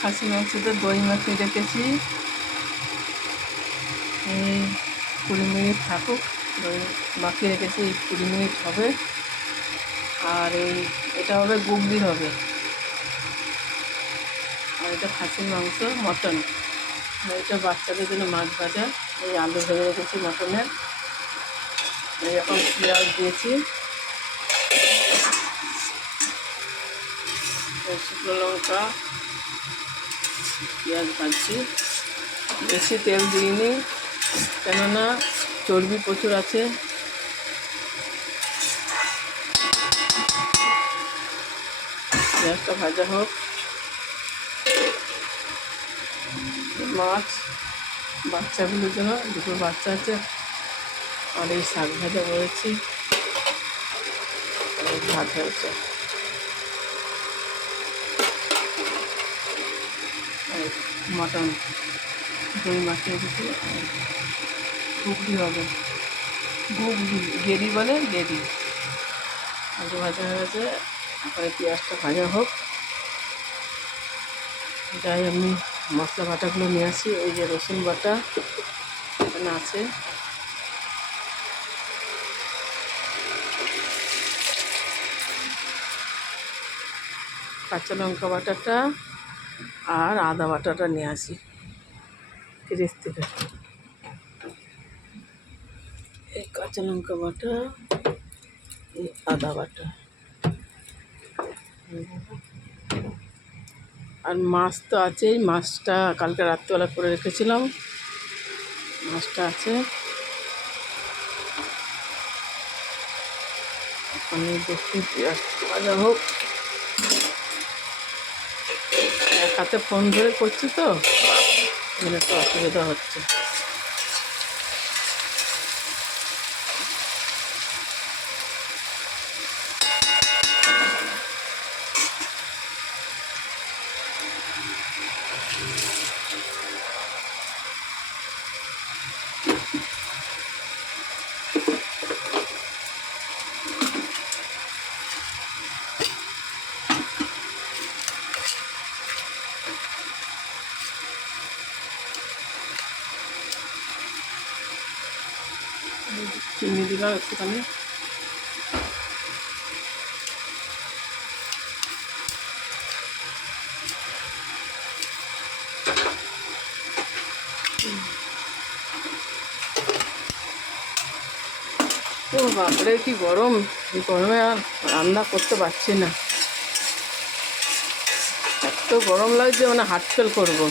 খাসি মাংসতে দই মাখিয়ে রেখেছি, এই 20 মিনিট থাকুক। দই মাখিয়ে রেখেছি, এই 20 মিনিট হবে। আর এটা হবে গুগলি হবে, আর এটা খাসির মাংস মটন। আর এটা বাচ্চাদের জন্য মাছ ভাজা। এই আলু ভেজে রেখেছি মটনের, এরকম পেঁয়াজ দিয়েছি, শুকনো লঙ্কা, পেঁয়াজ ভাজছি। বেশি তেল দিইনি, কেননা চর্বি প্রচুর আছে। পেঁয়াজটা ভাজা হোক। মাছ বাচ্চাগুলোর জন্য, দুটো বাচ্চা আছে। আর এই শাক ভাজা করেছি, ভাত হয়েছে। মটন দই মাখিয়ে দিচ্ছি, গুগলি হবে, গুগলি গেরি বলে, গেরি। আলু ভাজা হয়ে গেছে, তারপরে পেঁয়াজটা ভাজা হোক। যাই আমি মশলা বাটাগুলো নিয়ে আসি। এই যে রসুন বাটা এখানে আছে, কাঁচা লঙ্কা বাটাটা আর আদা বাটাটা নিয়ে আসি ফ্রিজ থেকে। এই কাঁচা লঙ্কা বাটা, এই আদা বাটা। আর মাছ তো আছেই, মাছটা কালকে রাত্রিবেলা করে রেখেছিলাম, মাছটা আছে। আমি দেখি পেঁয়াজ ভাজা হোক। এক হাতে ফোন ধরে করছি তো, একটু অসুবিধা হচ্ছে। চিনি দিলাম একটুখানি। ও বাপরে কি গরম! এই গরমে আর রান্না করতে পারছি না, এত গরম লাগছে, মানে হার্ট ফেল করবো।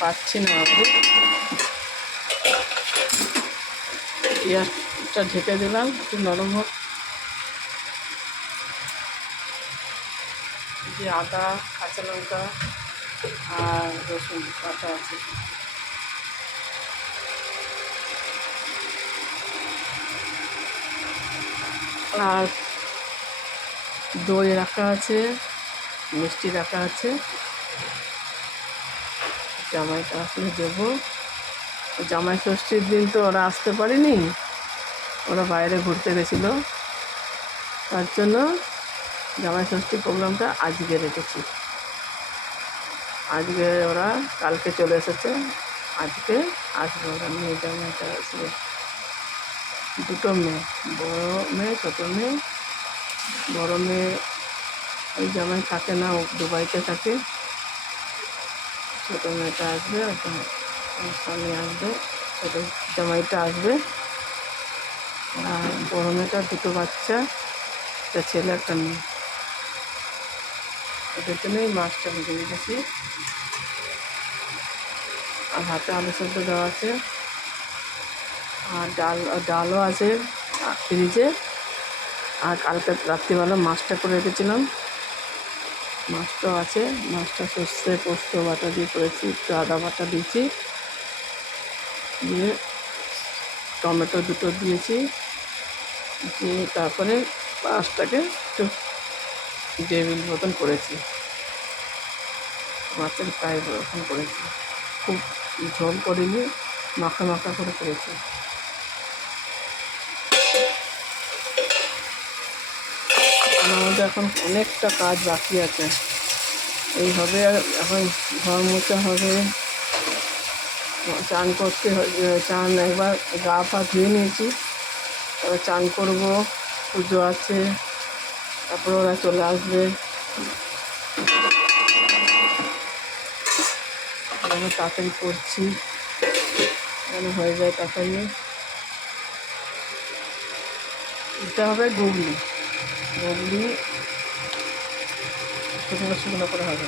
পাচ্ছি না আপনি। পেঁয়াজটা ঢেকে দিলাম, একটু নরম হোক। যে আদা, কাঁচা লঙ্কা আর রসুন বাটা আছে, আর দই রাখা আছে, মিষ্টি রাখা আছে। জামাইটা আসলে দেবো। জামাই ষষ্ঠীর দিন তো ওরা আসতে পারেনি, ওরা বাইরে ঘুরতে গেছিলো, তার জন্য জামাই ষষ্ঠী প্রোগ্রামটা আজকে রেখেছি। আজকে ওরা কালকে চলে এসেছে, আজকে আসবে ওরা। মেয়ে জামাইটা আসবে, দুটো মেয়ে, বড় মেয়ে ছোটো মেয়ে। বড় মেয়ে ওই জামাই থাকে না, ও দুবাইতে থাকে। ছোটো মেয়েটা আসবে, স্বামী আসবে, ছোটো জামাইটা আসবে। আর বড় মেয়েটার দুটো বাচ্চা, একটা ছেলে একটা মেয়ে। ওদের জন্যই মাছটা ভেজে রেখেছি। আর হাতে আলু সেদ্ধ দেওয়া আছে, আর ডালও আছে ফ্রিজে। আর কালকে রাত্রিবেলা মাছটা করে রেখেছিলাম, মাছটাও আছে। মাছটা সর্ষে পোস্ত বাটা দিয়ে করেছি, একটু আদা বাটা দিয়েছি, দিয়ে টমেটো দুটো দিয়েছি, দিয়ে তারপরে মাছটাকে একটু গ্রেভির মতন করেছি। মাছের ফ্রাই ওরকম করেছি, খুব ঝোল করিনি, মাখা মাখা করে করেছি। মধ্যে এখন অনেকটা কাজ বাকি আছে। এই হবে, এখন ঘর মোছা হবে, চান করতে চান একবার গা পা ধুয়ে নিয়েছি, এবার চান করবো, পুজো আছে, তারপরে ওরা চলে আসবে। আমি তাড়াতাড়ি করছি যেন হয়ে যায় তাড়াতাড়ি। এটা হবে গুগলি, গুগলি শুকনো শুকনো করে হবে।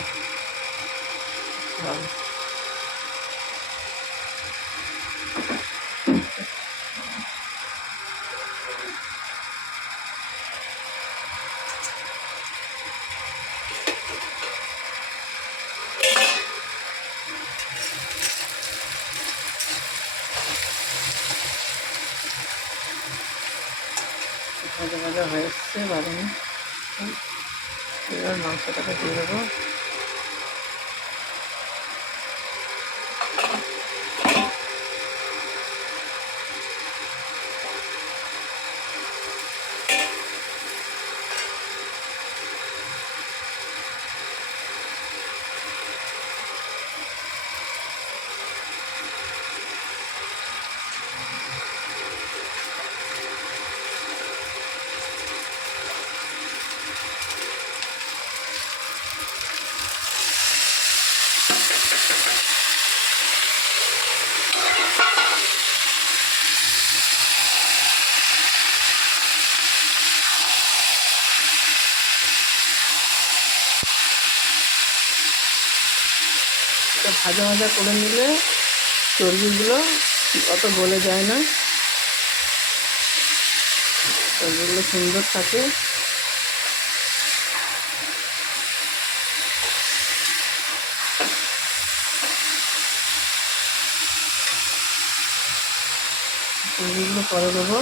ভাজা ভাজা হয়ে এসছে বাদামি। এবার মাংসটাকে দিয়ে দেবো। ভাজা ভাজা করে নিলে চর্বিগুলো অত গলে যায় না, চর্বিগুলো সুন্দর থাকে। চর্বিগুলো পরে দেবো।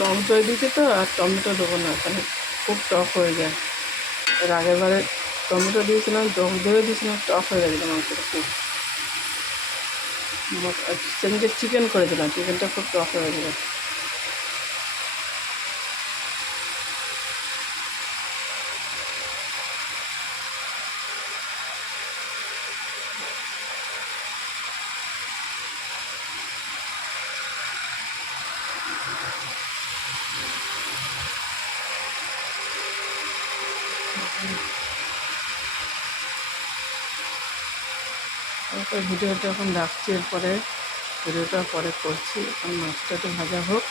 টক দই দিচ্ছি তো, আর টমেটো দেবো না, তাহলে খুব টক হয়ে যায়। এর আগের বারে টমেটো দিয়েছিলাম, টক দইও দিয়েছিলাম, টক হয়ে গেছিলো মাংসটা খুব। সেদিনকে চিকেন করেছিলাম, চিকেনটা খুব টক হয়ে গেছিলো। ভিডিওটা এখন রাখছি, এরপরে ভিডিওটা পরে করছি। এখন মাছটা একটু ভাজা হোক।